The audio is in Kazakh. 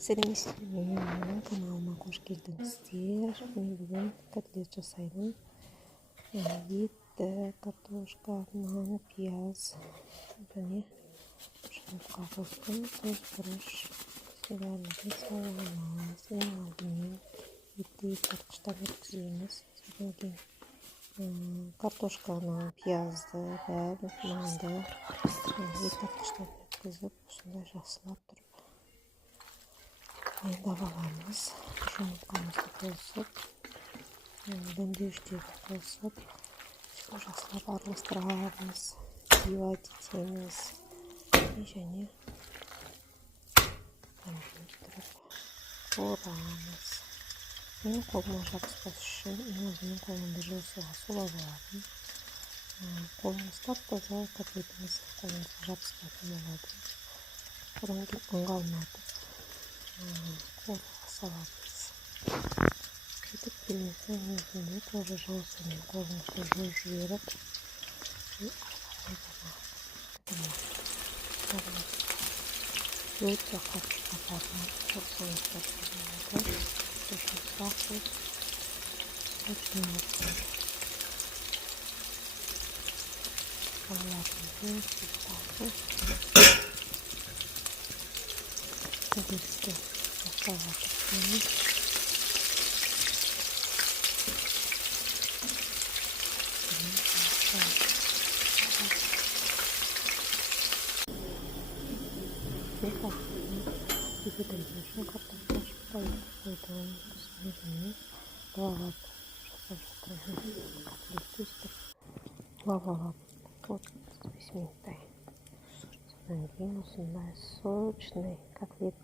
сәлеметсіздер, менің каналыма қош келдіңіздер. Мен бүгін котлет жасаймын. Етті, картошка, нан, пияз және жұмыртқа қостым. Тұз, бұрыш, барлығын саламыз. Ең алдымен етті картоштан өткіземіз. Содан кейін картошканы, пиязды, нанды картоштан өткізіп, осындай жақсылап тұрып дайындап аламыз. Жұмыртқамызды қосып, өңдеуштерді қосып, жақсылап араластырамыз, взбивать етеміз және тұрып қуырамыз. Менің қолыма жабыспас үшін мен қолымды жылы суға сулап аламын. Қолымыз тап-таза, котлетіміз қолымызға жабыспайтын болады. Одан кейін ыңғайлатып қолға саламыз. Сөйтіп келмесін өзінде тоже жылы сумен қолымызды жуып жіберіп, өте қатты қатарынан қорсаңыздар болады. Жұмсақ балалардың сипаты көбісті жасауға тырысамыз. Приготовим картофель, поэтому посмотрим, лаваш котлеты, лаваш вот 5 минут. Содан кейін осындай сочный котлет